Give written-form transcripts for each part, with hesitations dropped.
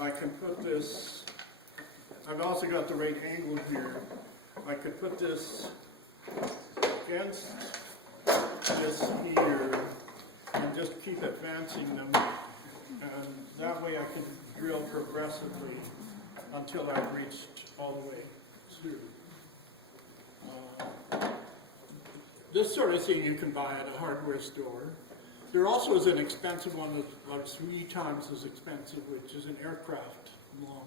I can put this, I've also got the right angle here. I could put this against this here and just keep advancing them. And that way I can drill progressively until I've reached all the way through. This sort of thing you can buy at a hardware store. There also is an expensive one that's like 3 times as expensive, which is an aircraft long,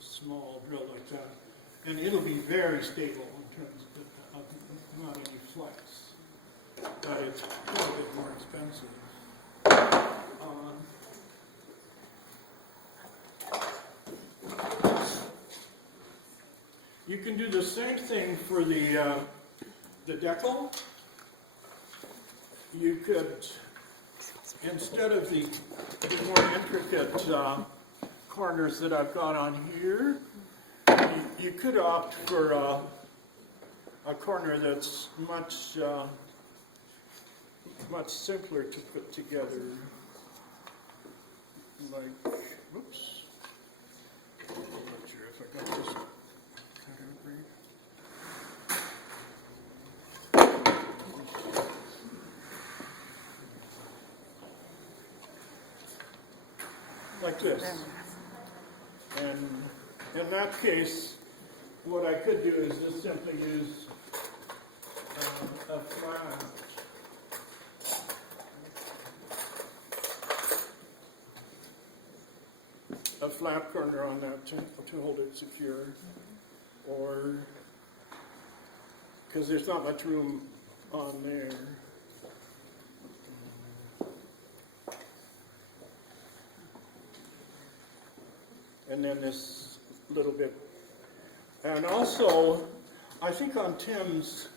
small drill like that. And it'll be very stable in terms of not any flex. But it's quite a bit more expensive. You can do the same thing for the decal. You could, instead of the more intricate corners that I've got on here, you could opt for a corner that's much simpler to put together. Like, whoops. I'm not sure if I got this cut out right. Like this. And in that case, what I could do is just simply use a flat corner on that to hold it secure, or because there's not much room on there. And then this little bit. And also, I think on Tim's,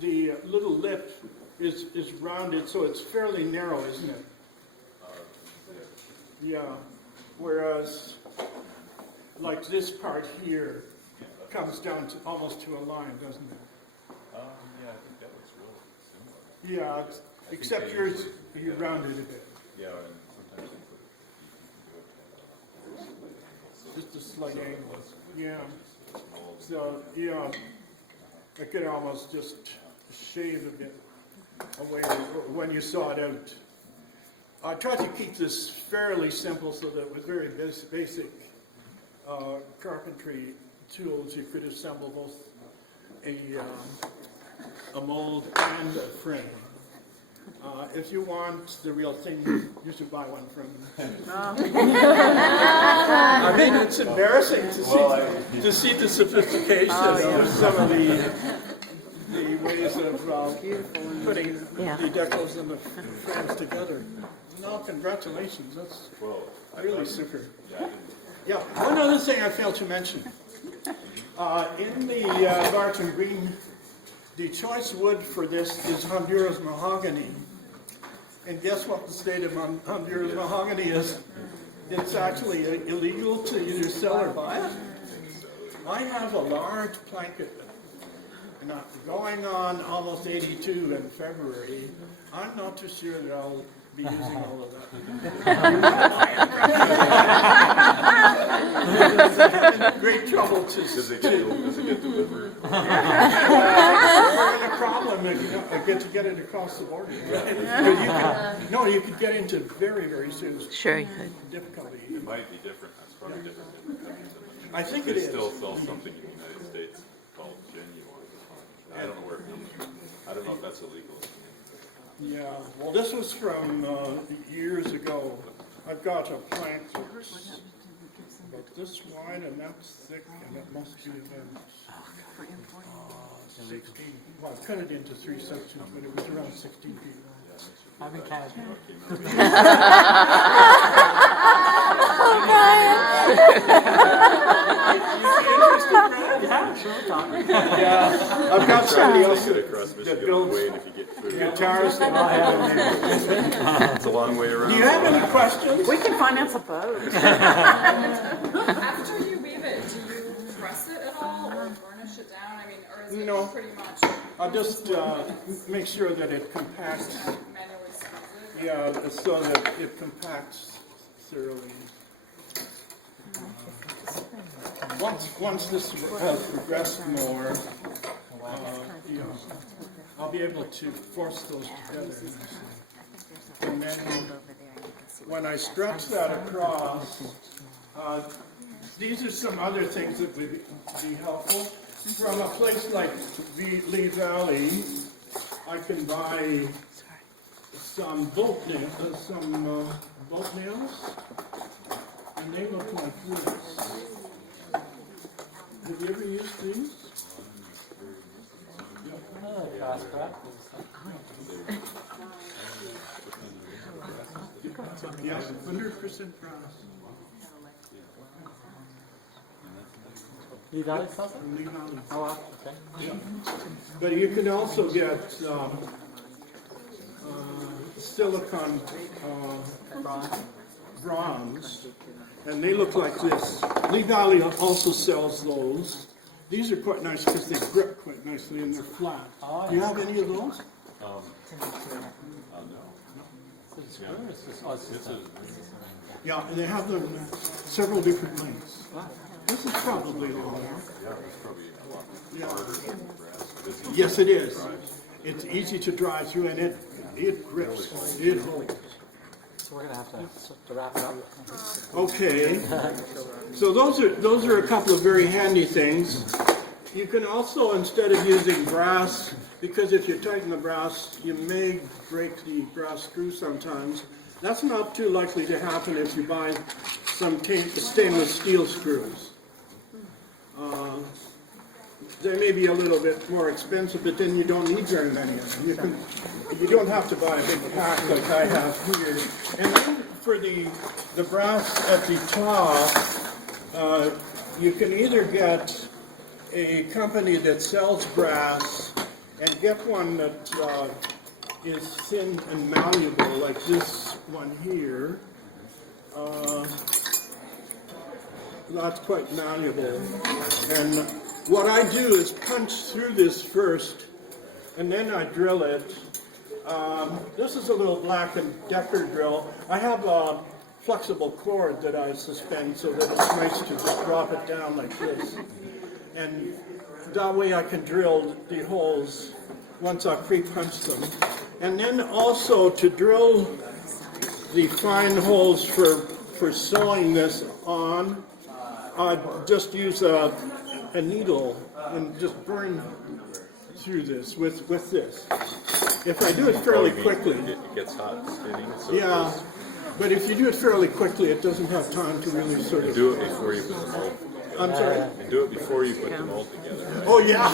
the little lip is rounded, so it's fairly narrow, isn't it? Yeah. Whereas, like this part here comes down to almost to a line, doesn't it? Yeah, I think that looks real similar. Yeah, except yours, you rounded a bit. Yeah, and sometimes you put Just a slight angle. Yeah. So, yeah, I could almost just shave a bit away when you saw it out. I tried to keep this fairly simple so that it was very basic carpentry tools. You could assemble both a mold and a frame. If you want the real thing, you should buy one from I mean, it's embarrassing to see the sophistication of some of the ways of putting the decals and the frames together. No, congratulations. That's really super. Yeah, one other thing I failed to mention. In the Barton Green, the choice wood for this is Honduras mahogany. And guess what the state of Honduras mahogany is? It's actually illegal to either sell or buy it. I have a large blanket, going on almost 82 in February. I'm not too sure that I'll be using all of that. I'm in great trouble does it get delivered? We're in a problem to get it across the border. You could get into very, very serious difficulty. It might be different. That's probably different in different countries. I think it is. They still sell something in the United States called genuine. I don't know where it comes from. I don't know if that's illegal. Yeah, well, this was from years ago. I've got a plank that's about this wide and that's thick, and it must be about 16. Well, I cut it into 3 sections, but it was around 16 feet long. I'm in Canada. Yeah, sure, yeah, I've got somebody else Get across that Michigan builds way, and if you get food, guitars that I have. it's a long way around. Do you have any questions? We can finance a boat. After you weave it, do you press it at all or burnish it down? I mean, or is it No. pretty much I'll just make sure that it compacts. manually squeeze it? Yeah, so that it compacts thoroughly. once this has progressed more, you know, I'll be able to force those together. And then when I stretch that across, these are some other things that would be helpful. From a place like Lee Valley, I can buy some bolt nails, and they look like this. Have you ever used these? Yeah, 100% brass. Lee Valley sells it? Lee Valley. Oh, wow, okay. Yeah. But you can also get silicon bronze, and they look like this. Lee Valley also sells those. These are quite nice because they grip quite nicely and they're flat. Oh, Do you have any of those? No. It's good. It's just, oh, it's just Yeah, and they have them several different lengths. This is probably longer. Yeah, it's probably a lot Yeah. harder than brass. But it's Yes, it is. It's easy to drive through, and it grips. It holds. so we're gonna have to wrap it up. Okay. So those are a couple of very handy things. You can also, instead of using brass, because if you tighten the brass, you may break the brass screw sometimes. That's not too likely to happen if you buy some stainless steel screws. They may be a little bit more expensive, but then you don't need very many of them. You don't have to buy a big pack like I have here. And then for the brass at the top, you can either get a company that sells brass and get one that is thin and malleable, like this one here. That's quite malleable. And what I do is punch through this first, and then I drill it. This is a little Black & Decker drill. I have a flexible cord that I suspend so that it's nice to just drop it down like this. And that way I can drill the holes once I pre-punch them. And then also to drill the fine holes for sewing this on, I just use a needle and just burn through this with this. If I do it fairly quickly, It gets hot spinning. So yeah, but if you do it fairly quickly, it doesn't have time to really sort of. do it before you put the mold. I'm sorry. And do it before you put the mold together. Oh yeah.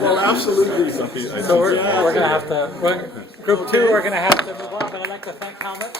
Well, absolutely. Some people, I So we're see gonna have to, group two, we're gonna have to move on, but I'd like to thank Helmut.